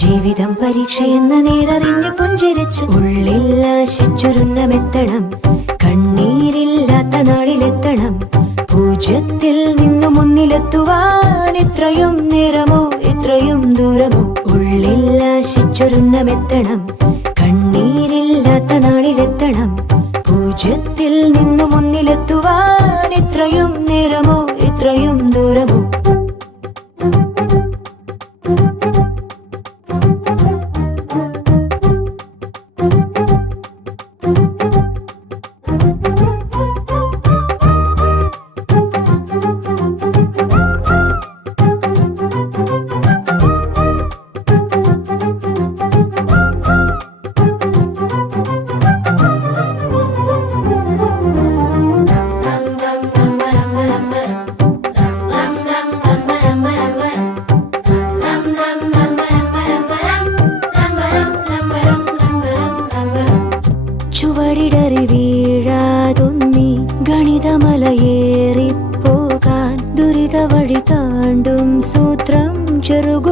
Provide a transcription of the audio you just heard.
ജീവിതം പരീക്ഷയെന്ന നേരറിഞ്ഞു പുഞ്ചിരിച്ച് ഉള്ളിൽ ആശിച്ചൊരുന്നമെത്തണം. കണ്ണീരില്ലാത്ത നാളിലെത്തണം. പൂജ്യത്തിൽ നിന്നു മുന്നിലെത്തുവാൻ ഇത്രയും നേരമോ ഇത്രയും ദൂരമോ? ഉള്ളിൽ ആശിച്ചൊരുന്നമെത്തണം. കണ്ണീരില്ലാത്ത നാളിലെത്തണം. പൂജ്യത്തിൽ നിന്നു മുന്നിലെത്തുവാൻ ഇത്രയും നേരമോ ഇത്രയും ദൂരമോ? ചുവടിടറി വീഴാതൊന്നി ഗണിതമലയേറിപ്പോകാൻ ദുരിത വഴി താണ്ടും സൂത്രം ചെറുകുളി